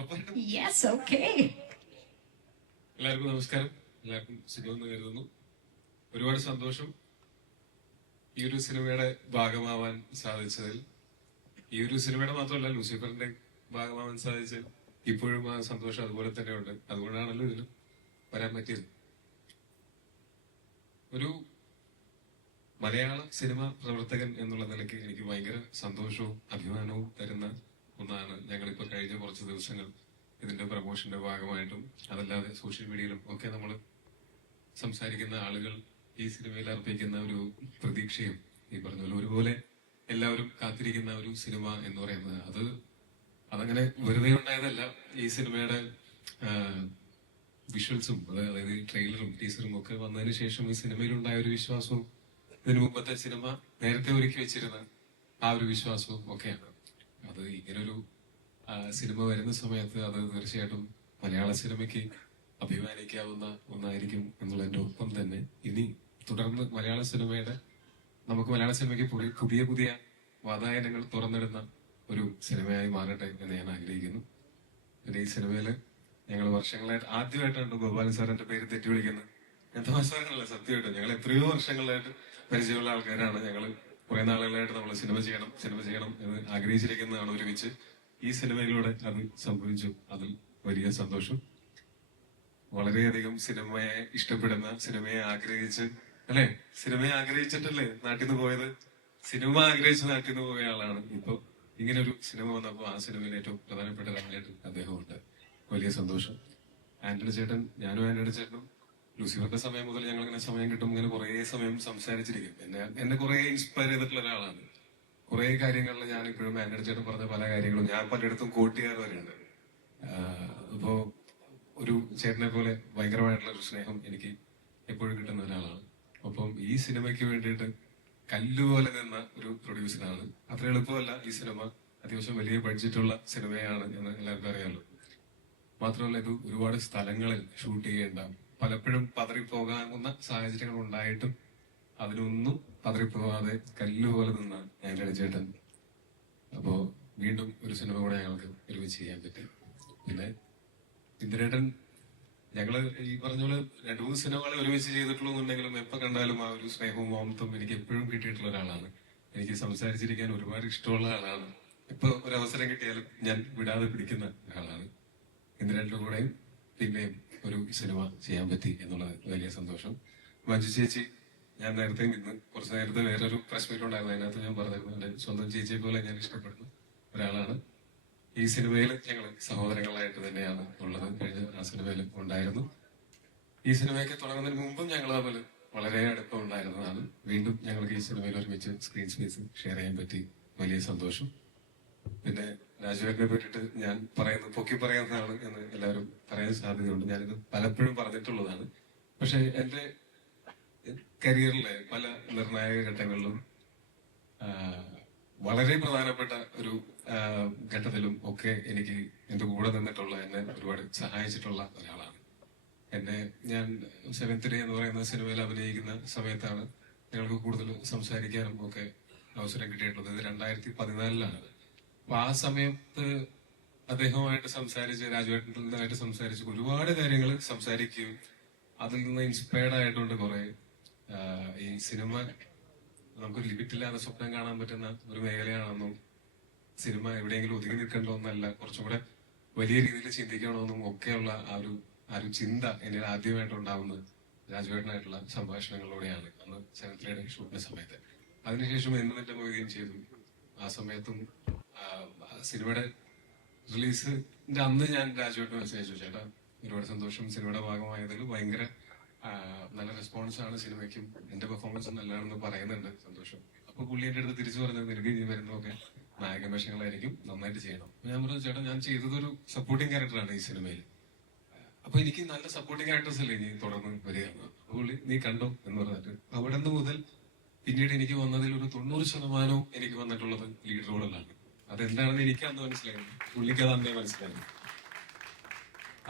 Yes, okay. എല്ലാവർക്കും നമസ്കാരം. എല്ലാവർക്കും സുഖമെന്ന് കരുതുന്നു. ഒരുപാട് സന്തോഷം ഈ ഒരു സിനിമയുടെ ഭാഗമാവാൻ സാധിച്ചതിൽ. ഈ ഒരു സിനിമയുടെ മാത്രമല്ല ലൂസിഫറിന്റെ ഭാഗമാവാൻ സാധിച്ചതിൽ ഇപ്പോഴും ആ സന്തോഷം അതുപോലെ തന്നെ ഉണ്ട് അതുകൊണ്ടാണല്ലോ ഇതിന് വരാൻ പറ്റിയത്. ഒരു മലയാള സിനിമ പ്രവർത്തകൻ എന്നുള്ള നിലയ്ക്ക് എനിക്ക് ഭയങ്കര സന്തോഷവും അഭിമാനവും തരുന്ന ഒന്നാണ് ഞങ്ങളിപ്പോ കഴിഞ്ഞ കുറച്ച് ദിവസങ്ങൾ ഇതിന്റെ പ്രമോഷന്റെ ഭാഗമായിട്ടും അതല്ലാതെ സോഷ്യൽ മീഡിയയിലും ഒക്കെ നമ്മൾ സംസാരിക്കുന്ന ആളുകൾ ഈ സിനിമയിൽ അർപ്പിക്കുന്ന ഒരു പ്രതീക്ഷയും ഈ പറഞ്ഞ പോലെ ഒരുപോലെ എല്ലാവരും കാത്തിരിക്കുന്ന ഒരു സിനിമ എന്ന് പറയുന്നത്. അത് അതങ്ങനെ വെറുതെ ഉണ്ടായതല്ല. ഈ സിനിമയുടെ വിഷ്വൽസും അതായത് ട്രെയിലറും ടീസറും ഒക്കെ വന്നതിന് ശേഷം ഈ സിനിമയിലുണ്ടായ ഒരു വിശ്വാസവും ഇതിനു മുമ്പത്തെ സിനിമ നേരത്തെ ഒരുക്കി വെച്ചിരുന്ന ആ ഒരു വിശ്വാസവും ഒക്കെയാണ്. അത് ഇങ്ങനൊരു സിനിമ വരുന്ന സമയത്ത് അത് തീർച്ചയായിട്ടും മലയാള സിനിമയ്ക്ക് അഭിമാനിക്കാവുന്ന ഒന്നായിരിക്കും എന്നുള്ളതിന്റെ ഒപ്പം തന്നെ. ഇനി തുടർന്ന് മലയാള സിനിമയുടെ നമുക്ക് മലയാള സിനിമയ്ക്ക് പുതിയ പുതിയ വാതായനങ്ങൾ തുറന്നിടുന്ന ഒരു സിനിമയായി മാറട്ടെ എന്ന് ഞാൻ ആഗ്രഹിക്കുന്നു. പിന്നെ ഈ സിനിമയിൽ ഞങ്ങൾ വർഷങ്ങളായിട്ട് ആദ്യമായിട്ടാണ് ഗോപാലൻ സാറിന്റെ പേര് തെറ്റി വിളിക്കുന്നത് ഞാൻ തമാശകളല്ല സത്യമായിട്ടും. ഞങ്ങൾ എത്രയോ വർഷങ്ങളായിട്ട് പരിചയമുള്ള ആൾക്കാരാണ് ഞങ്ങൾ കുറെ നാളുകളായിട്ട് നമ്മൾ സിനിമ ചെയ്യണം സിനിമ ചെയ്യണം എന്ന് ആഗ്രഹിച്ചിരിക്കുന്നതാണ് ഒരുമിച്ച്. ഈ സിനിമയിലൂടെ അത് സംഭവിച്ചു. അതിൽ വലിയ സന്തോഷം. വളരെയധികം സിനിമയെ ഇഷ്ടപ്പെടുന്ന സിനിമയെ ആഗ്രഹിച്ച് അല്ലെ? സിനിമയെ ആഗ്രഹിച്ചിട്ടല്ലേ നാട്ടിൽ നിന്ന് പോയത്? സിനിമ ആഗ്രഹിച്ച് നാട്ടിൽ നിന്ന് പോയ ആളാണ്. ഇപ്പൊ ഇങ്ങനെ ഒരു സിനിമ വന്നപ്പോൾ ആ സിനിമയിൽ ഏറ്റവും പ്രധാനപ്പെട്ട ഒരാളായിട്ട് അദ്ദേഹമുണ്ട് വലിയ സന്തോഷം. ആന്റണി ചേട്ടൻ ഞാനും ആന്റണി ചേട്ടനും ലൂസിഫറിന്റെ സമയം മുതൽ ഞങ്ങൾ ഇങ്ങനെ സമയം കിട്ടും ഇങ്ങനെ കുറെ സമയം സംസാരിച്ചിരിക്കും. എന്നെ എന്നെ കുറെ ഇൻസ്പയർ ചെയ്തിട്ടുള്ള ഒരാളാണ്. കുറെ കാര്യങ്ങളിൽ ഞാൻ ഇപ്പോഴും മാനേജർ ചേട്ടൻ പറഞ്ഞ പല കാര്യങ്ങളും ഞാൻ പലയിടത്തും കോട്ട് ചെയ്യാറ് വരെയുണ്ട് ആഹ് ഇപ്പോ ഒരു ചേട്ടനെ പോലെ ഭയങ്കരമായിട്ടുള്ള ഒരു സ്നേഹം എനിക്ക് എപ്പോഴും കിട്ടുന്ന ഒരാളാണ്. ഒപ്പം ഈ സിനിമയ്ക്ക് വേണ്ടിയിട്ട് കല്ലുപോലെ നിന്ന ഒരു പ്രൊഡ്യൂസറാണ് അത്ര എളുപ്പമല്ല ഈ സിനിമ. അത്യാവശ്യം വലിയ ബഡ്ജറ്റുള്ള സിനിമയാണ് എന്ന് എല്ലാവർക്കും അറിയാമല്ലോ മാത്രമല്ല ഇത് ഒരുപാട് സ്ഥലങ്ങളിൽ ഷൂട്ട് ചെയ്യേണ്ട പലപ്പോഴും പതറിപ്പോകാവുന്ന സാഹചര്യങ്ങൾ ഉണ്ടായിട്ടും അതിനൊന്നും പതറിപ്പോകാതെ കല്ലുപോലെ നിന്ന ഞാൻ ചേട്ടൻ അപ്പോ വീണ്ടും ഒരു സിനിമ കൂടെ ഞങ്ങൾക്ക് ഒരുമിച്ച് ചെയ്യാൻ പറ്റും. പിന്നെ ഇന്ദിരേട്ടൻ ഞങ്ങൾ ഈ പറഞ്ഞ പോലെ രണ്ടു മൂന്ന് സിനിമകൾ ഒരുമിച്ച് ചെയ്തിട്ടുള്ളൂ എന്നുണ്ടെങ്കിലും കണ്ടാലും ആ ഒരു സ്നേഹവും മമത്വം എനിക്ക് എപ്പോഴും കിട്ടിയിട്ടുള്ള ഒരാളാണ്. എനിക്ക് സംസാരിച്ചിരിക്കാൻ ഒരുപാട് ഇഷ്ടമുള്ള ആളാണ്. ഇപ്പൊ ഒരു അവസരം കിട്ടിയാലും ഞാൻ വിടാതെ പിടിക്കുന്ന ഒരാളാണ് ഇന്ദിരേട്ടന്റെ കൂടെയും പിന്നെയും ഒരു സിനിമ ചെയ്യാൻ പറ്റി എന്നുള്ളത് വലിയ സന്തോഷം. മഞ്ജു ചേച്ചി ഞാൻ നേരത്തെ ഇന്ന് കുറച്ച് നേരത്തെ വേറൊരു പ്രസ് ഉണ്ടായിരുന്നു. അതിനകത്ത് ഞാൻ പറഞ്ഞിരുന്നു എന്റെ സ്വന്തം ചേച്ചിയെ പോലെ ഞാൻ ഇഷ്ടപ്പെടുന്ന ഒരാളാണ്. ഈ സിനിമയിൽ ഞങ്ങൾ സഹോദരങ്ങളായിട്ട് തന്നെയാണ് ഉള്ളത്. കഴിഞ്ഞ ആ സിനിമയിൽ ഉണ്ടായിരുന്നു. ഈ സിനിമയൊക്കെ തുടങ്ങുന്നതിന് മുമ്പും ഞങ്ങൾ തമ്മിൽ വളരെ അടുപ്പം ഉണ്ടായിരുന്നതാണ്. വീണ്ടും ഞങ്ങൾക്ക് ഈ സിനിമയിൽ ഒരുമിച്ച് സ്ക്രീൻ സ്പേസ് ഷെയർ ചെയ്യാൻ പറ്റി. വലിയ സന്തോഷം. പിന്നെ രാജുവേട്ടനെ പറ്റിയിട്ട് ഞാൻ പറയുന്നത് പൊക്കി പറയുന്നതാണ് എന്ന് എല്ലാവരും പറയാൻ സാധ്യതയുണ്ട്. ഞാനിത് പലപ്പോഴും പറഞ്ഞിട്ടുള്ളതാണ്. പക്ഷെ എന്റെ കരിയറിലെ പല നിർണായക ഘട്ടങ്ങളിലും വളരെ പ്രധാനപ്പെട്ട ഒരു ഘട്ടത്തിലും ഒക്കെ എനിക്ക് എന്റെ കൂടെ നിന്നിട്ടുള്ള എന്നെ ഒരുപാട് സഹായിച്ചിട്ടുള്ള ഒരാളാണ്. എന്നെ ഞാൻ സെവൻത് ഡേ എന്ന് പറയുന്ന സിനിമയിൽ അഭിനയിക്കുന്ന സമയത്താണ് ഞങ്ങൾക്ക് കൂടുതൽ സംസാരിക്കാനും ഒക്കെ അവസരം കിട്ടിയിട്ടുള്ളത്. ഇത് രണ്ടായിരത്തി പതിനാലിലാണ്. അപ്പൊ ആ സമയത്ത് അദ്ദേഹവുമായിട്ട് സംസാരിച്ച് രാജുവേട്ടനായിട്ട് സംസാരിച്ച് ഒരുപാട് കാര്യങ്ങൾ സംസാരിക്കുകയും അതിൽ നിന്ന് ഇൻസ്പയർഡ് ആയിട്ടുണ്ട് കുറെ. ഈ സിനിമ നമുക്ക് ലിമിറ്റില്ലാതെ സ്വപ്നം കാണാൻ പറ്റുന്ന ഒരു മേഖലയാണെന്നും സിനിമ എവിടെയെങ്കിലും ഒതുങ്ങി നിൽക്കേണ്ട ഒന്നല്ല കുറച്ചും കൂടെ വലിയ രീതിയിൽ ചിന്തിക്കണമെന്നും ഒക്കെയുള്ള ആ ഒരു ആ ഒരു ചിന്ത എന്നിൽ ആദ്യമായിട്ട് ഉണ്ടാവുന്നത് രാജുവേട്ടനായിട്ടുള്ള സംഭാഷണങ്ങളിലൂടെയാണ്. അന്ന് ചരിത്രയുടെ ഷൂട്ടിന്റെ സമയത്ത്. അതിനുശേഷം എന്ന് തന്നെ പോവുകയും ചെയ്തു. ആ സമയത്തും സിനിമയുടെ റിലീസിന്റെ അന്ന് ഞാൻ രാജുവേട്ട് മെസ്സേജ് അയച്ചു ചേട്ടാ. ഒരുപാട് സന്തോഷം സിനിമയുടെ ഭാഗമായതിൽ ഭയങ്കര നല്ല റെസ്പോൺസ് ആണ് സിനിമയ്ക്കും എന്റെ പെർഫോമൻസ് നല്ലതാണെന്ന് പറയുന്നുണ്ട്. സന്തോഷം. അപ്പൊ പുള്ളി എന്റെ അടുത്ത് തിരിച്ചു പറഞ്ഞത് നിനക്ക് ഇനി വരുന്നതൊക്കെ നായക വേഷങ്ങളായിരിക്കും നന്നായിട്ട് ചെയ്യണം. ഞാൻ പറഞ്ഞു ചേട്ടാ ഞാൻ ചെയ്തതൊരു സപ്പോർട്ടിങ് ക്യാരക്ടറാണ് ഈ സിനിമയിൽ അപ്പൊ എനിക്ക് നല്ല സപ്പോർട്ടിങ് ക്യാരക്ടേഴ്സ് അല്ലേ ഇനി തുടർന്ന് വരിക അപ്പൊ പുള്ളി നീ കണ്ടോ? എന്ന് പറഞ്ഞിട്ട് അവിടെ നിന്ന് മുതൽ പിന്നീട് എനിക്ക് വന്നതിൽ ഒരു തൊണ്ണൂറ് ശതമാനവും എനിക്ക് വന്നിട്ടുള്ളത് ലീഡ് റോളിലാണ് അതെന്താണെന്ന് എനിക്ക് അന്ന് മനസ്സിലായി പുള്ളിക്ക് അത് അന്നേ മനസ്സിലായി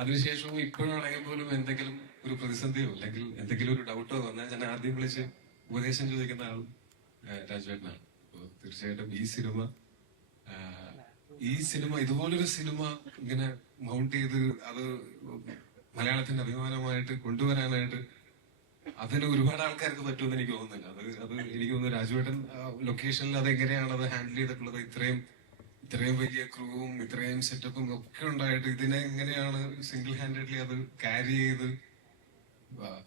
അതിനുശേഷവും ഇപ്പോഴാണെങ്കിൽ പോലും എന്തെങ്കിലും ഒരു പ്രതിസന്ധിയോ അല്ലെങ്കിൽ എന്തെങ്കിലും ഒരു ഡൗട്ടോ വന്നാൽ ഞാൻ ആദ്യം വിളിച്ച് ഉപദേശം ചോദിക്കുന്ന ആൾ രാജുവേട്ടനാണ്. അപ്പോൾ തീർച്ചയായിട്ടും ഈ സിനിമ ഈ സിനിമ ഇതുപോലൊരു സിനിമ ഇങ്ങനെ മൗണ്ട് ചെയ്ത് അത് മലയാളത്തിന്റെ അഭിമാനമായിട്ട് കൊണ്ടുവരാനായിട്ട് അതിന് ഒരുപാട് ആൾക്കാർക്ക് പറ്റുമെന്ന് എനിക്ക് തോന്നുന്നില്ല. അത് അത് എനിക്ക് തോന്നുന്നു രാജുവേട്ടൻ ലൊക്കേഷനിൽ അത് എങ്ങനെയാണ് അത് ഹാൻഡിൽ ചെയ്തിട്ടുള്ളത് ഇത്രയും ഇത്രയും വലിയ ക്രൂവും ഇത്രയും സെറ്റപ്പും ഒക്കെ ഉണ്ടായിട്ട് ഇതിനെ എങ്ങനെയാണ് സിംഗിൾ ഹാൻഡഡ്ലി അത് ക്യാരി ചെയ്ത്?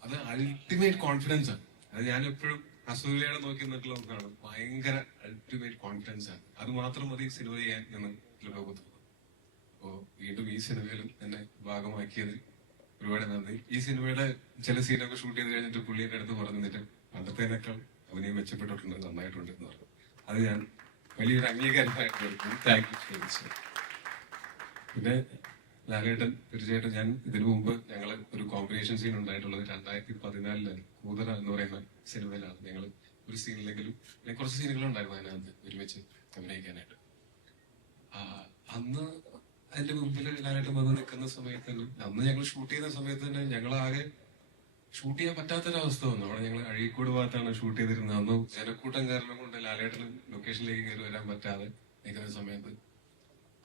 അത് അൾട്ടിമേറ്റ് കോൺഫിഡൻസ് ആണ്. അത് ഞാൻ എപ്പോഴും അസൂയയുടെ നോക്കി നിന്നിട്ടുള്ള ഒന്നാണ്. ഭയങ്കര അൾട്ടിമേറ്റ് കോൺഫിഡൻസ് ആണ്. അത് മാത്രം മതി സിനിമ ചെയ്യാൻ എന്ന് ലോകത്ത്. അപ്പോ വീണ്ടും ഈ സിനിമയിലും എന്നെ ഭാഗമാക്കിയത് ഒരുപാട് നന്ദി. ഈ സിനിമയുടെ ചില സീനൊക്കെ ഷൂട്ട് ചെയ്ത് കഴിഞ്ഞിട്ട് പുള്ളിയുടെ അടുത്ത് അടുത്ത് പറഞ്ഞിട്ട് പണ്ടത്തേനേക്കാൾ അഭിനയം മെച്ചപ്പെട്ടിട്ടുണ്ട് നന്നായിട്ടുണ്ട് എന്ന് പറഞ്ഞു. അത് ഞാൻ വലിയൊരു അംഗീകാരമായിട്ട് കൊടുക്കുന്നു താങ്ക് യു സോ മച്ച് പിന്നെ ലാലേട്ടൻ തീർച്ചയായിട്ടും ഞാൻ ഇതിനു മുമ്പ് ഞങ്ങൾ ഒരു കോമ്പിനേഷൻ സീൻ ഉണ്ടായിട്ടുള്ളത് രണ്ടായിരത്തി പതിനാലിലാണ് കൂതറ എന്ന് പറയുന്ന സിനിമയിലാണ് ഞങ്ങൾ ഒരു സീനിലെങ്കിലും കുറച്ച് സീനുകൾ ഉണ്ടായിരുന്നു അതിനകത്ത് ഒരുമിച്ച് അഭിനയിക്കാനായിട്ട്. അന്ന് അതിന്റെ മുമ്പിൽ ലാലേട്ടൻ വന്ന് നിൽക്കുന്ന സമയത്ത് തന്നെ അന്ന് ഞങ്ങൾ ഷൂട്ട് ചെയ്യുന്ന സമയത്ത് തന്നെ ഞങ്ങൾ ആകെ ഷൂട്ട് ചെയ്യാൻ പറ്റാത്തൊരവസ്ഥ വന്നു. അവിടെ ഞങ്ങൾ അഴീക്കോട് ഭാഗത്താണ് ഷൂട്ട് ചെയ്തിരുന്നത്. അന്ന് ജനക്കൂട്ടം കാരണം കൊണ്ട് ലാലേട്ടനും ലൊക്കേഷനിലേക്ക് കയറി വരാൻ പറ്റാതെ നിൽക്കുന്ന സമയത്ത്.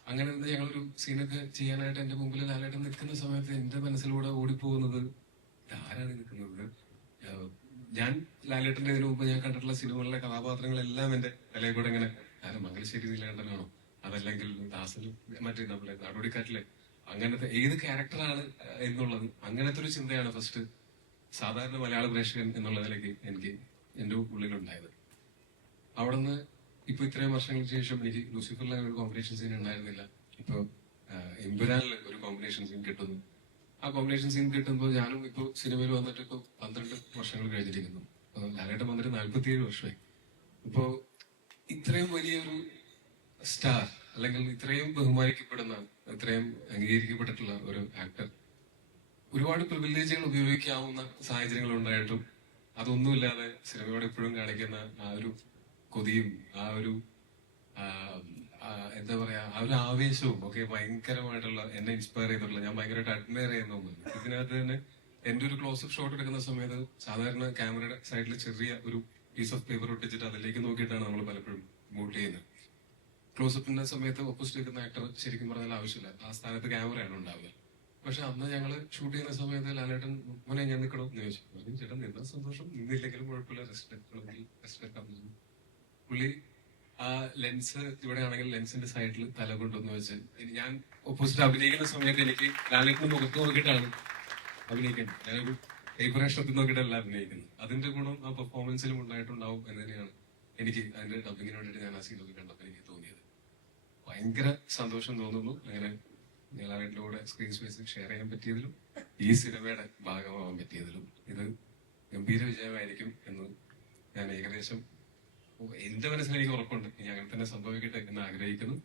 അങ്ങനെ നിന്ന് ഞങ്ങളൊരു സീനൊക്കെ ചെയ്യാനായിട്ട് എന്റെ മുമ്പിൽ ലാലേട്ടൻ നിൽക്കുന്ന സമയത്ത് എന്റെ മനസ്സിലൂടെ ഓടിപ്പോകുന്നത് ആരാണ് നിൽക്കുന്നത്? ഞാൻ ലാലേട്ടന്റെ ഇതിനു മുമ്പ് ഞാൻ കണ്ടിട്ടുള്ള സിനിമകളിലെ കഥാപാത്രങ്ങളെല്ലാം എന്റെ തലയിൽ കൂടെ ഇങ്ങനെ ആരും മംഗലശ്ശേരി നീലേണ്ടനാണോ അതല്ലെങ്കിൽ ദാസനും മറ്റേ നമ്മുടെ നാടോടിക്കാറ്റിലെ അങ്ങനത്തെ ഏത് ക്യാരക്ടറാണ് എന്നുള്ളത് അങ്ങനത്തെ ഒരു ചിന്തയാണ് ഫസ്റ്റ് സാധാരണ മലയാള പ്രേക്ഷകൻ എന്നുള്ള നിലയ്ക്ക് എനിക്ക് എന്റെ ഉള്ളിലുണ്ടായത്. അവിടുന്ന് ഇപ്പൊ ഇത്രയും വർഷങ്ങൾക്ക് ശേഷം എനിക്ക് ലൂസിഫറിലെ ഒരു കോമ്പിനേഷൻ സീൻ ഉണ്ടായിരുന്നില്ല. ഇപ്പൊ എംബുരാനിൽ ഒരു കോമ്പിനേഷൻ സീൻ കിട്ടുന്നു. ആ കോമ്പിനേഷൻ സീൻ കിട്ടുമ്പോൾ ഞാനും ഇപ്പോൾ സിനിമയിൽ വന്നിട്ട് ഇപ്പോൾ പന്ത്രണ്ട് വർഷങ്ങൾ കഴിഞ്ഞിരിക്കുന്നു. ഞാനായിട്ട് വന്നിട്ട് നാല്പത്തിയേഴ് വർഷമായി. ഇപ്പോ ഇത്രയും വലിയൊരു സ്റ്റാർ അല്ലെങ്കിൽ ഇത്രയും ബഹുമാനിക്കപ്പെടുന്ന ഇത്രയും അംഗീകരിക്കപ്പെട്ടിട്ടുള്ള ഒരു ആക്ടർ ഒരുപാട് പ്രിവിലേജുകൾ ഉപയോഗിക്കാവുന്ന സാഹചര്യങ്ങൾ ഉണ്ടായിട്ടും അതൊന്നുമില്ലാതെ സിനിമയോട് എപ്പോഴും കാണിക്കുന്ന ആ ഒരു കൊതിയും ആ ഒരു എന്താ പറയാ ആ ഒരു ആവേശവും ഒക്കെ ഭയങ്കരമായിട്ടുള്ള എന്നെ ഇൻസ്പയർ ചെയ്തിട്ടുള്ള ഞാൻ ഭയങ്കരമായിട്ട് അഡ്മയർ ചെയ്യുന്ന ഒന്നാണ്. ഇതിനകത്ത് തന്നെ എന്റെ ഒരു ക്ലോസ് അപ്പ് ഷോട്ട് എടുക്കുന്ന സമയത്ത് സാധാരണ ക്യാമറയുടെ സൈഡിൽ ചെറിയ ഒരു പീസ് ഓഫ് പേപ്പർ ഒട്ടിച്ചിട്ട് അതിലേക്ക് നോക്കിയിട്ടാണ് നമ്മൾ പലപ്പോഴും മൂട്ട് ചെയ്യുന്നത്. ക്ലോസപ്പിന്റെ സമയത്ത് ഓപ്പോസിറ്റ് നിൽക്കുന്ന ആക്ടർ ശരിക്കും പറഞ്ഞാൽ ആവശ്യമില്ല. ആ സ്ഥാനത്ത് ക്യാമറയാണ് ഉണ്ടാവുക. പക്ഷെ അന്ന് ഞങ്ങൾ ഷൂട്ട് ചെയ്യുന്ന സമയത്ത് ലാലേട്ടൻ മോനെ ഞാൻ നിൽക്കണോ എന്ന് ചോദിച്ചു. പറഞ്ഞു ചേട്ടൻ നിന്ന സന്തോഷം. നിന്നില്ലെങ്കിലും കുഴപ്പമില്ല. റെസ്റ്റ് എടുക്കണമെങ്കിൽ റെസ്റ്റ് എടുക്കാൻ പറഞ്ഞു പുള്ളി ആ ലെൻസ് ഇവിടെ ആണെങ്കിൽ ലെൻസിന്റെ സൈഡിൽ തല കൊണ്ടുവന്ന് വെച്ച് ഞാൻ ഓപ്പോസിറ്റ് അഭിനയിക്കുന്ന സമയത്ത് എനിക്ക് ലാലേട്ടൻ മുഖത്ത് നോക്കിയിട്ടാണ് അഭിനയിക്കുന്നത് ഞാനൊരു ഡെക്കറേഷനത്തിൽ നോക്കിയിട്ടല്ല അഭിനയിക്കുന്നത്. അതിന്റെ ഗുണം ആ പെർഫോമൻസിലും ഉണ്ടായിട്ടുണ്ടാവും എന്ന് തന്നെയാണ് എനിക്ക് അതിന്റെ ഡബിങ്ങിന് വേണ്ടിയിട്ട് ഞാൻ ആ നോക്കി കണ്ടപ്പോൾ എനിക്ക് തോന്നിയത്. ഭയങ്കര സന്തോഷം തോന്നുന്നു. അങ്ങനെ കൂടെ സ്ക്രീൻ സ്പേസ് ഷെയർ ചെയ്യാൻ പറ്റിയതിലും ഈ സിനിമയുടെ ഭാഗമാവാൻ പറ്റിയതിലും ഇത് ഗംഭീര വിജയമായിരിക്കും എന്ന് ഞാൻ ഏകദേശം എന്റെ മനസ്സിൽ എനിക്ക് ഉറപ്പുണ്ട്. ഇനി അങ്ങനെ തന്നെ സംഭവിക്കട്ടെ എന്ന് ആഗ്രഹിക്കുന്നു.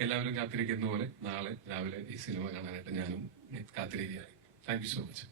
എല്ലാവരും കാത്തിരിക്കുന്ന പോലെ നാളെ രാവിലെ ഈ സിനിമ കാണാനായിട്ട് ഞാനും കാത്തിരിക്കുകയാണ്. Thank you so much